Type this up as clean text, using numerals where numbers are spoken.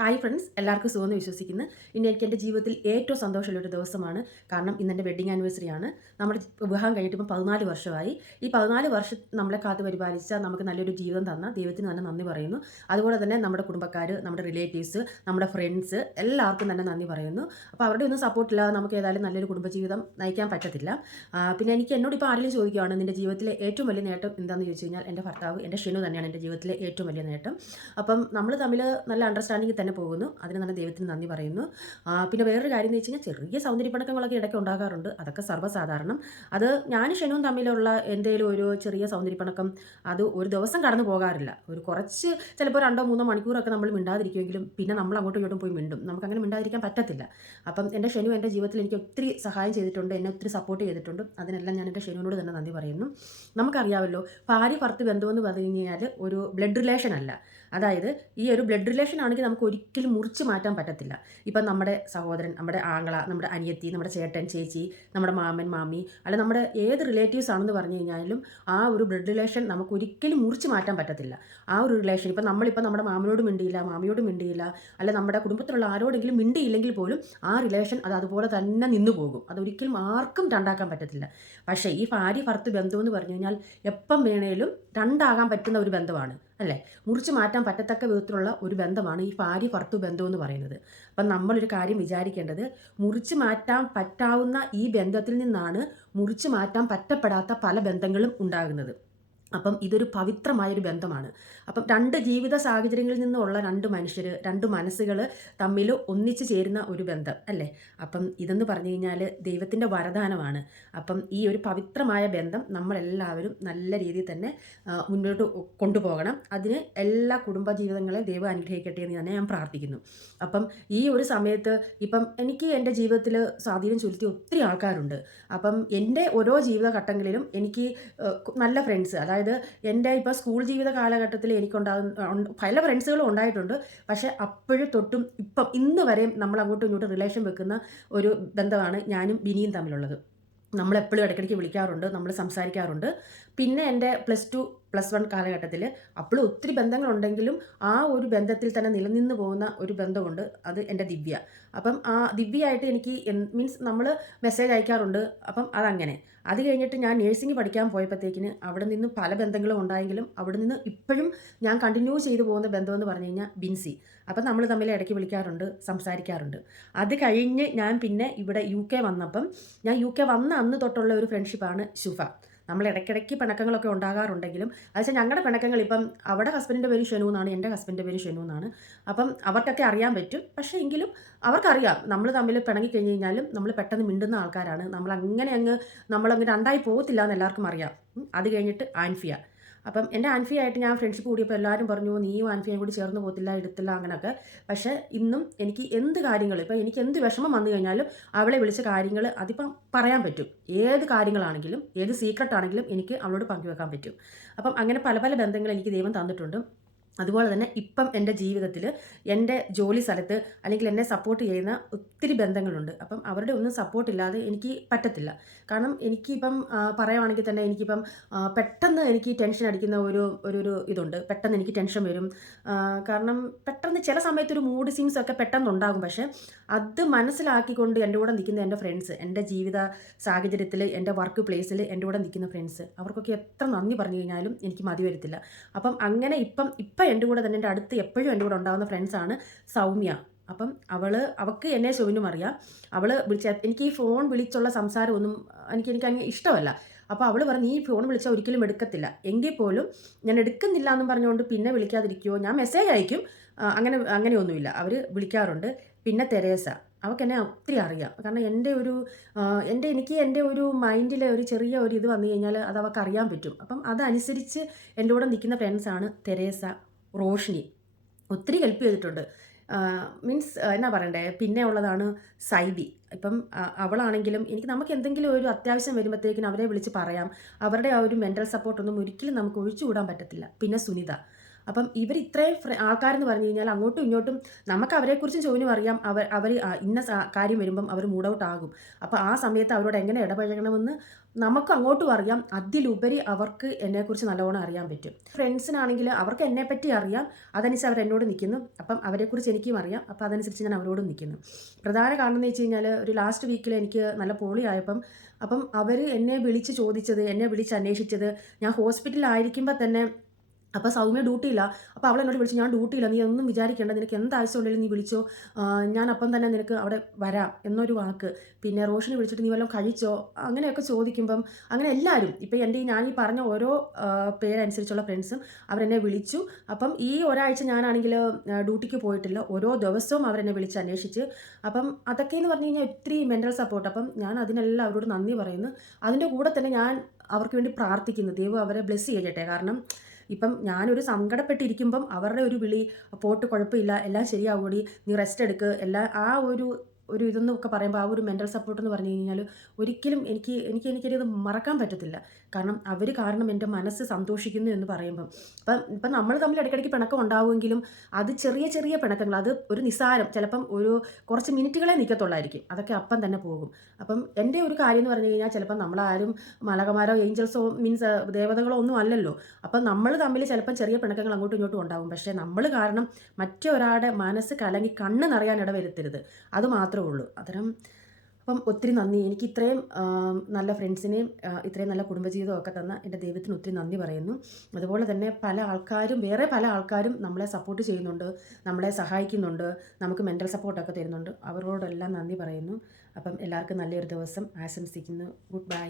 Hi friends, എല്ലാവർക്കും സുഖമെന്ന് വിശ്വസിക്കുന്നു. ഇന്ന് എനിക്ക് എൻ്റെ ജീവിതത്തിൽ ഏറ്റവും സന്തോഷമുള്ളൊരു ദിവസമാണ്. കാരണം ഇന്ന് എൻ്റെ വെഡിങ് ആനിവേഴ്സറി ആണ്. നമ്മുടെ വിവാഹം കഴിഞ്ഞിട്ട് ഇപ്പം 14 വർഷമായി. ഈ 14 വർഷം നമ്മളെ കാത്തു പരിപാലിച്ച നമുക്ക് നല്ലൊരു ജീവിതം തന്ന ദൈവത്തിന് തന്നെ നന്ദി പറയുന്നു. അതുപോലെ തന്നെ നമ്മുടെ കുടുംബക്കാർ, നമ്മുടെ റിലേറ്റീവ്സ്, നമ്മുടെ ഫ്രണ്ട്സ് എല്ലാവർക്കും തന്നെ നന്ദി പറയുന്നു. അപ്പോൾ അവരുടെ ഒന്നും സപ്പോർട്ടില്ലാതെ നമുക്ക് ഏതായാലും നല്ലൊരു കുടുംബജീവിതം നയിക്കാൻ പറ്റത്തില്ല. പിന്നെ എന്നോട് ഇപ്പോൾ ആരെങ്കിലും ചോദിക്കുകയാണ് നിൻ്റെ ജീവിതത്തിലെ ഏറ്റവും വലിയ നേട്ടം എന്താണെന്ന് ചോദിച്ചു കഴിഞ്ഞാൽ എൻ്റെ ഭർത്താവ്, എൻ്റെ ഷിനു തന്നെയാണ് എൻ്റെ ജീവിതത്തിലെ ഏറ്റവും വലിയ നേട്ടം. അപ്പം നമ്മൾ തമ്മിൽ നല്ല അണ്ടർസ്റ്റാൻഡിങ്ങിൽ തന്നെ പോകുന്നു. അതിന് നല്ല ദൈവത്തിന് നന്ദി പറയുന്നു. പിന്നെ വേറൊരു കാര്യം എന്ന് വെച്ച് കഴിഞ്ഞാൽ ചെറിയ സൗന്ദര്യപ്പിണക്കങ്ങളൊക്കെ ഇടയ്ക്ക് ഉണ്ടാകാറുണ്ട്. അതൊക്കെ സർവ്വസാധാരണം. അത് ഞാനും ഷെനുവും തമ്മിലുള്ള എന്തെങ്കിലും ഒരു ചെറിയ സൗന്ദര്യപ്പിണക്കം അത് ഒരു ദിവസം കടന്നു പോകാറില്ല. ഒരു കുറച്ച് ചിലപ്പോൾ 2-3 മണിക്കൂറൊക്കെ നമ്മൾ മിണ്ടാതിരിക്കുമെങ്കിലും പിന്നെ നമ്മൾ അങ്ങോട്ടും ഇങ്ങോട്ടും പോയി മിണ്ടും. നമുക്കങ്ങനെ മിണ്ടാതിരിക്കാൻ പറ്റത്തില്ല. അപ്പം എൻ്റെ ഷെനു എൻ്റെ ജീവിതത്തിൽ എനിക്ക് ഒത്തിരി സഹായം ചെയ്തിട്ടുണ്ട്, എന്നെ ഒത്തിരി സപ്പോർട്ട് ചെയ്തിട്ടുണ്ട്. അതിനെല്ലാം ഞാൻ എൻ്റെ ഷെനുവിനോട് തന്നെ നന്ദി പറയുന്നു. നമുക്കറിയാമല്ലോ, ഭാര്യ ഭർത്തൃ ബന്ധമെന്ന് പറഞ്ഞു കഴിഞ്ഞാൽ ഒരു ബ്ലഡ് റിലേഷൻ അല്ല. അതായത് ഈ ഒരു ബ്ലഡ് റിലേഷൻ ആണെങ്കിൽ നമുക്ക് ഒരിക്കലും മുറിച്ച് മാറ്റാൻ പറ്റത്തില്ല. ഇപ്പം നമ്മുടെ സഹോദരൻ, നമ്മുടെ ആങ്ങള, നമ്മുടെ അനിയത്തി, നമ്മുടെ ചേട്ടൻ ചേച്ചി, നമ്മുടെ മാമൻ മാമി, അല്ല നമ്മുടെ ഏത് റിലേറ്റീവ്സ് ആണെന്ന് പറഞ്ഞു കഴിഞ്ഞാലും ആ ഒരു ബ്ലഡ് റിലേഷൻ നമുക്ക് ഒരിക്കലും മുറിച്ച് മാറ്റാൻ പറ്റത്തില്ല. ആ ഒരു റിലേഷൻ ഇപ്പം നമ്മളിപ്പോൾ നമ്മുടെ മാമനോട് മിണ്ടിയില്ല, മാമിയോട് മിണ്ടിയില്ല, അല്ല നമ്മുടെ കുടുംബത്തിലുള്ള ആരോടെങ്കിലും മിണ്ടിയില്ലെങ്കിൽ പോലും ആ റിലേഷൻ അത് അതുപോലെ തന്നെ നിന്നു പോകും. അതൊരിക്കലും ആർക്കും രണ്ടാക്കാൻ പറ്റത്തില്ല. പക്ഷേ ഈ ഭാര്യ ഭർത്തൃ ബന്ധം എന്ന് പറഞ്ഞു കഴിഞ്ഞാൽ എപ്പം വേണേലും രണ്ടാകാൻ പറ്റുന്ന ഒരു ബന്ധമാണ്, അല്ലേ? മുറിച്ച് മാറ്റാൻ പറ്റത്തക്ക വിധത്തിലുള്ള ഒരു ബന്ധമാണ് ഈ ഭാര്യ ഭർത്തൃ ബന്ധം എന്ന് പറയുന്നത്. അപ്പം നമ്മളൊരു കാര്യം വിചാരിക്കേണ്ടത്, മുറിച്ച് മാറ്റാൻ പറ്റാവുന്ന ഈ ബന്ധത്തിൽ നിന്നാണ് മുറിച്ച് മാറ്റാൻ പറ്റപ്പെടാത്ത പല ബന്ധങ്ങളും ഉണ്ടാകുന്നത്. അപ്പം ഇതൊരു പവിത്രമായൊരു ബന്ധമാണ്. അപ്പം 2 ജീവിത സാഹചര്യങ്ങളിൽ നിന്നുള്ള 2 മനുഷ്യർ, 2 മനസ്സുകൾ തമ്മിൽ ഒന്നിച്ച് ചേരുന്ന ഒരു ബന്ധം, അല്ലേ? അപ്പം ഇതെന്ന് പറഞ്ഞു കഴിഞ്ഞാൽ ദൈവത്തിൻ്റെ വരദാനമാണ്. അപ്പം ഈ ഒരു പവിത്രമായ ബന്ധം നമ്മളെല്ലാവരും നല്ല രീതിയിൽ തന്നെ മുന്നോട്ട് കൊണ്ടുപോകണം. അതിന് എല്ലാ കുടുംബജീവിതങ്ങളെ ദൈവം അനുഗ്രഹിക്കട്ടെ എന്ന് തന്നെ ഞാൻ പ്രാർത്ഥിക്കുന്നു. അപ്പം ഈ ഒരു സമയത്ത് ഇപ്പം എനിക്ക് എൻ്റെ ജീവിതത്തിൽ സ്വാധീനം ചെലുത്തിയ ഒത്തിരി ആൾക്കാരുണ്ട്. അപ്പം എൻ്റെ ഓരോ ജീവിതഘട്ടങ്ങളിലും എനിക്ക് നല്ല ഫ്രണ്ട്സ്, അതായത് എൻ്റെ ഇപ്പോൾ സ്കൂൾ ജീവിത കാലഘട്ടത്തിൽ പല ഫ്രണ്ട്സുകളും ഉണ്ടായിട്ടുണ്ട്. പക്ഷേ അപ്പോഴും തൊട്ടും ഇപ്പം ഇന്ന് വരെയും നമ്മൾ അങ്ങോട്ടും ഇങ്ങോട്ടും റിലേഷൻ വെക്കുന്ന ഒരു ബന്ധമാണ് ഞാനും ബിനിയും തമ്മിലുള്ളത്. നമ്മളെപ്പോഴും ഇടയ്ക്കിടയ്ക്ക് വിളിക്കാറുണ്ട്, നമ്മൾ സംസാരിക്കാറുണ്ട്. പിന്നെ എൻ്റെ +2, +1 കാലഘട്ടത്തിൽ അപ്പോഴും ഒത്തിരി ബന്ധങ്ങളുണ്ടെങ്കിലും ആ ഒരു ബന്ധത്തിൽ തന്നെ നിലനിന്ന് പോകുന്ന ഒരു ബന്ധമുണ്ട്. അത് എൻ്റെ ദിവ്യ. അപ്പം ആ ദിവ്യയായിട്ട് എനിക്ക് മീൻസ് നമ്മൾ മെസ്സേജ് അയക്കാറുണ്ട്. അപ്പം അതങ്ങനെ. അത് കഴിഞ്ഞിട്ട് ഞാൻ നേഴ്സിംഗ് പഠിക്കാൻ പോയപ്പോഴത്തേക്കിന് അവിടെ നിന്ന് പല ബന്ധങ്ങളും ഉണ്ടായെങ്കിലും അവിടെ നിന്ന് ഇപ്പോഴും ഞാൻ കണ്ടിന്യൂ ചെയ്തു പോകുന്ന ബന്ധമെന്ന് പറഞ്ഞു കഴിഞ്ഞാൽ ബിൻസി. അപ്പം നമ്മൾ തമ്മിൽ ഇടയ്ക്ക് വിളിക്കാറുണ്ട്, സംസാരിക്കാറുണ്ട്. അത് കഴിഞ്ഞ് ഞാൻ പിന്നെ ഇവിടെ UK വന്നപ്പം, ഞാൻ UK വന്ന അന്ന് തൊട്ടുള്ള ഒരു ഫ്രണ്ട്ഷിപ്പാണ് ശുഭ. നമ്മൾ ഇടയ്ക്കിടയ്ക്ക് പിണക്കങ്ങളൊക്കെ ഉണ്ടാകാറുണ്ടെങ്കിലും അതെച്ചാൽ ഞങ്ങളുടെ പിണക്കങ്ങൾ ഇപ്പം അവിടെ ഹസ്ബൻഡിൻ്റെ പേര് ഷെനു എന്നാണ്, എൻ്റെ ഹസ്ബൻഡിൻ്റെ പേര് ഷെനു എന്നാണ്. അപ്പം അവർക്കൊക്കെ അറിയാൻ പറ്റും. പക്ഷേ എങ്കിലും അവർക്കറിയാം നമ്മൾ തമ്മിൽ പിണങ്ങി കഴിഞ്ഞ് കഴിഞ്ഞാലും നമ്മൾ പെട്ടെന്ന് മിണ്ടുന്ന ആൾക്കാരാണ്. നമ്മളങ്ങ് രണ്ടായി പോകത്തില്ല എന്ന് എല്ലാവർക്കും അറിയാം. അത് കഴിഞ്ഞിട്ട് ആൻഫിയ. അപ്പം എൻ്റെ ആൻഫിയായിട്ട് ഞാൻ ഫ്രണ്ട്ഷിപ്പ് കൂടിയപ്പോൾ എല്ലാവരും പറഞ്ഞു നീയും ആൻഫിയയും കൂടി ചേർന്ന് പോകത്തില്ല, എടുത്തില്ല അങ്ങനെയൊക്കെ. പക്ഷേ ഇന്നും എനിക്ക് എന്ത് കാര്യങ്ങൾ, ഇപ്പം എനിക്ക് എന്ത് വിഷമം വന്നു കഴിഞ്ഞാലും അവളെ വിളിച്ച കാര്യങ്ങൾ അതിപ്പം പറയാൻ പറ്റും. ഏത് കാര്യങ്ങളാണെങ്കിലും ഏത് സീക്രട്ട് ആണെങ്കിലും എനിക്ക് അവളോട് പങ്കുവെക്കാൻ പറ്റും. അപ്പം അങ്ങനെ പല പല ബന്ധങ്ങൾ എനിക്ക് ദൈവം തന്നിട്ടുണ്ട്. അതുപോലെ തന്നെ ഇപ്പം എൻ്റെ ജീവിതത്തിൽ എൻ്റെ ജോലി സ്ഥലത്ത് അല്ലെങ്കിൽ എന്നെ സപ്പോർട്ട് ചെയ്യുന്ന ഒത്തിരി ബന്ധങ്ങളുണ്ട്. അപ്പം അവരുടെ ഒന്നും സപ്പോർട്ടില്ലാതെ എനിക്ക് പറ്റത്തില്ല. കാരണം എനിക്കിപ്പം പറയുവാണെങ്കിൽ തന്നെ എനിക്കിപ്പം പെട്ടെന്ന് എനിക്ക് ടെൻഷൻ അടിക്കുന്ന ഒരു ഇതുണ്ട്. പെട്ടെന്ന് എനിക്ക് ടെൻഷൻ വരും. കാരണം പെട്ടെന്ന് ചില സമയത്ത് ഒരു മൂഡ് സ്വിങ്സ് ഒക്കെ പെട്ടെന്ന് ഉണ്ടാകും. പക്ഷേ അത് മനസ്സിലാക്കിക്കൊണ്ട് എൻ്റെ കൂടെ നിൽക്കുന്ന എൻ്റെ ഫ്രണ്ട്സ്, എൻ്റെ ജീവിത സാഹചര്യത്തിൽ, എൻ്റെ വർക്ക് പ്ലേസിൽ എൻ്റെ കൂടെ നിൽക്കുന്ന ഫ്രണ്ട്സ്, അവർക്കൊക്കെ എത്ര നന്ദി പറഞ്ഞു കഴിഞ്ഞാലും എനിക്ക് മതി വരത്തില്ല. അപ്പം അങ്ങനെ ഇപ്പം എൻ്റെ കൂടെ തന്നെ എൻ്റെ അടുത്ത് എപ്പോഴും എൻ്റെ കൂടെ ഉണ്ടാകുന്ന ഫ്രണ്ട്സാണ് സൗമ്യ. അപ്പം അവൾക്ക് എന്നെ ശോഭിനും അറിയാം. എനിക്ക് ഈ ഫോൺ വിളിച്ചുള്ള സംസാരമൊന്നും എനിക്ക് ഇഷ്ടമല്ല. അപ്പോൾ അവൾ പറഞ്ഞു നീ ഫോൺ വിളിച്ചാൽ ഒരിക്കലും എടുക്കത്തില്ല, എങ്കിൽ പോലും ഞാൻ എടുക്കുന്നില്ല എന്നും പറഞ്ഞുകൊണ്ട് പിന്നെ വിളിക്കാതിരിക്കുമോ, ഞാൻ മെസ്സേജ് അയക്കും, അങ്ങനെയൊന്നുമില്ല, അവർ വിളിക്കാറുണ്ട്. പിന്നെ തെരേസ, അവൾക്ക് എന്നെ ഒത്തിരി അറിയാം. കാരണം എനിക്ക് എൻ്റെ ഒരു മൈൻഡിൽ ഒരു ചെറിയ ഒരു ഇത് വന്നു കഴിഞ്ഞാൽ അത് അവൾക്ക് അറിയാൻ പറ്റും. അപ്പം അതനുസരിച്ച് എൻ്റെ കൂടെ നിൽക്കുന്ന ഫ്രണ്ട്സാണ് തെരേസ, റോഷ്നി. ഒത്തിരി ഹെൽപ്പ് ചെയ്തിട്ടുണ്ട്. മീൻസ് എന്നാ പറയണ്ടേ, പിന്നെ ഉള്ളതാണ് സൈബി. ഇപ്പം അവളാണെങ്കിലും നമുക്ക് എന്തെങ്കിലും ഒരു അത്യാവശ്യം വരുമ്പോഴത്തേക്കിനും അവരെ വിളിച്ച് പറയാം. അവരുടെ ആ ഒരു മെൻ്റൽ സപ്പോർട്ടൊന്നും ഒരിക്കലും നമുക്ക് ഒഴിച്ചുകൂടാൻ പറ്റത്തില്ല. പിന്നെ സുനിത. അപ്പം ഇവർ ഇത്രയും ആൾക്കാരെന്ന് പറഞ്ഞു കഴിഞ്ഞാൽ അങ്ങോട്ടും ഇങ്ങോട്ടും നമുക്ക് അവരെക്കുറിച്ചും ചോദിനും അറിയാം. അവർ ഇന്ന കാര്യം വരുമ്പം അവർ മൂഡ് ഔട്ട് ആകും. അപ്പോൾ ആ സമയത്ത് അവരോട് എങ്ങനെ ഇടപഴകണമെന്ന് നമുക്ക് അങ്ങോട്ടും അറിയാം. അതിലുപരി അവർക്ക് എന്നെക്കുറിച്ച് നല്ലവണ്ണം അറിയാൻ പറ്റും. ഫ്രണ്ട്സിനാണെങ്കിൽ അവർക്ക് എന്നെപ്പറ്റി അറിയാം. അതനുസരിച്ച് അവർ എന്നോട് നിൽക്കുന്നു. അപ്പം അവരെക്കുറിച്ച് എനിക്കും അറിയാം. അപ്പോൾ അതനുസരിച്ച് ഞാൻ അവരോടും നിൽക്കുന്നു. പ്രധാന കാരണം എന്ന് വെച്ച് കഴിഞ്ഞാൽ ഒരു ലാസ്റ്റ് വീക്കിൽ എനിക്ക് നല്ല പോളി ആയപ്പം അവർ എന്നെ വിളിച്ച് ചോദിച്ചത്, എന്നെ വിളിച്ച് അന്വേഷിച്ചത്, ഞാൻ ഹോസ്പിറ്റലിലായിരിക്കുമ്പോൾ തന്നെ അപ്പോൾ സൗമ്യ ഡ്യൂട്ടിയില്ല. അപ്പോൾ അവൾ എന്നോട് വിളിച്ചു, ഞാൻ ഡ്യൂട്ടിയില്ല, നീ ഒന്നും വിചാരിക്കേണ്ട, നിനക്ക് എന്താവശ്യം ഉണ്ടെങ്കിലും നീ വിളിച്ചോ, ഞാൻ അപ്പം തന്നെ നിനക്ക് അവിടെ വരാം എന്നൊരു വാക്ക്. പിന്നെ റോഷിനെ വിളിച്ചിട്ട് നീ വല്ലതും കഴിച്ചോ, അങ്ങനെയൊക്കെ ചോദിക്കുമ്പം അങ്ങനെ എല്ലാവരും ഇപ്പോൾ ഞാൻ ഈ പറഞ്ഞ ഓരോ പേരനുസരിച്ചുള്ള ഫ്രണ്ട്സും അവരെന്നെ വിളിച്ചു. അപ്പം ഈ ഒരാഴ്ച ഞാനാണെങ്കിൽ ഡ്യൂട്ടിക്ക് പോയിട്ടില്ല. ഓരോ ദിവസവും അവരെന്നെ വിളിച്ച് അന്വേഷിച്ച്. അപ്പം അതൊക്കെയെന്ന് പറഞ്ഞു കഴിഞ്ഞാൽ ഒത്തിരി മെൻ്റൽ സപ്പോർട്ട്. അപ്പം ഞാൻ അതിനെല്ലാം അവരോട് നന്ദി പറയുന്നു. അതിൻ്റെ കൂടെ തന്നെ ഞാൻ അവർക്ക് വേണ്ടി പ്രാർത്ഥിക്കുന്നു, ദൈവം അവരെ ബ്ലെസ് ചെയ്യട്ടെ. കാരണം ഇപ്പം ഞാനൊരു സങ്കടപ്പെട്ടിരിക്കുമ്പം അവരുടെ ഒരു വിളി, പോട്ട് കുഴപ്പമില്ല, എല്ലാം ശരിയാവൂടി, നീ റെസ്റ്റ് എടുക്ക്, എല്ലാം ആ ഒരു ഇതെന്നൊക്കെ പറയുമ്പോൾ ആ ഒരു മെൻ്റൽ സപ്പോർട്ട് എന്ന് പറഞ്ഞു കഴിഞ്ഞാൽ ഒരിക്കലും എനിക്കത് മറക്കാൻ പറ്റത്തില്ല. കാരണം അവർ കാരണം എൻ്റെ മനസ്സ് സന്തോഷിക്കുന്നു എന്ന് പറയുമ്പം ഇപ്പം നമ്മൾ തമ്മിൽ ഇടയ്ക്കിടയ്ക്ക് പിണക്കം ഉണ്ടാവുമെങ്കിലും അത് ചെറിയ ചെറിയ പിണക്കങ്ങൾ, അത് ഒരു നിസ്സാരം, ചിലപ്പം ഒരു കുറച്ച് മിനിറ്റുകളെ നിൽക്കത്തുള്ളായിരിക്കും, അതൊക്കെ അപ്പം തന്നെ പോകും. അപ്പം എൻ്റെ ഒരു കാര്യം എന്ന് പറഞ്ഞു കഴിഞ്ഞാൽ ചിലപ്പം നമ്മളാരും മലകമാരോ ഏഞ്ചൽസോ മീൻസ് ദേവതകളോ ഒന്നും അല്ലല്ലോ. അപ്പം നമ്മൾ തമ്മിൽ ചിലപ്പം ചെറിയ പിണക്കങ്ങൾ അങ്ങോട്ടും ഇങ്ങോട്ടും ഉണ്ടാവും. പക്ഷേ നമ്മൾ കാരണം മറ്റൊരാളുടെ മനസ്സ് കലങ്ങി കണ്ണ് നിറയാൻ ഇടവരുത്തരുത്, അത് മാത്രമേ ഉള്ളൂ. അപ്പം ഒത്തിരി നന്ദി. എനിക്ക് ഇത്രയും നല്ല ഫ്രണ്ട്സിനെയും ഇത്രയും നല്ല കുടുംബജീവിതമൊക്കെ തന്ന എൻ്റെ ദൈവത്തിന് ഒത്തിരി നന്ദി പറയുന്നു. അതുപോലെ തന്നെ വേറെ പല ആൾക്കാരും നമ്മളെ സപ്പോർട്ട് ചെയ്യുന്നുണ്ട്, നമ്മളെ സഹായിക്കുന്നുണ്ട്, നമുക്ക് മെൻ്റൽ സപ്പോർട്ടൊക്കെ തരുന്നുണ്ട്. അവരോടെല്ലാം നന്ദി പറയുന്നു. അപ്പം എല്ലാവർക്കും നല്ലൊരു ദിവസം ആശംസിക്കുന്നു. Good bye.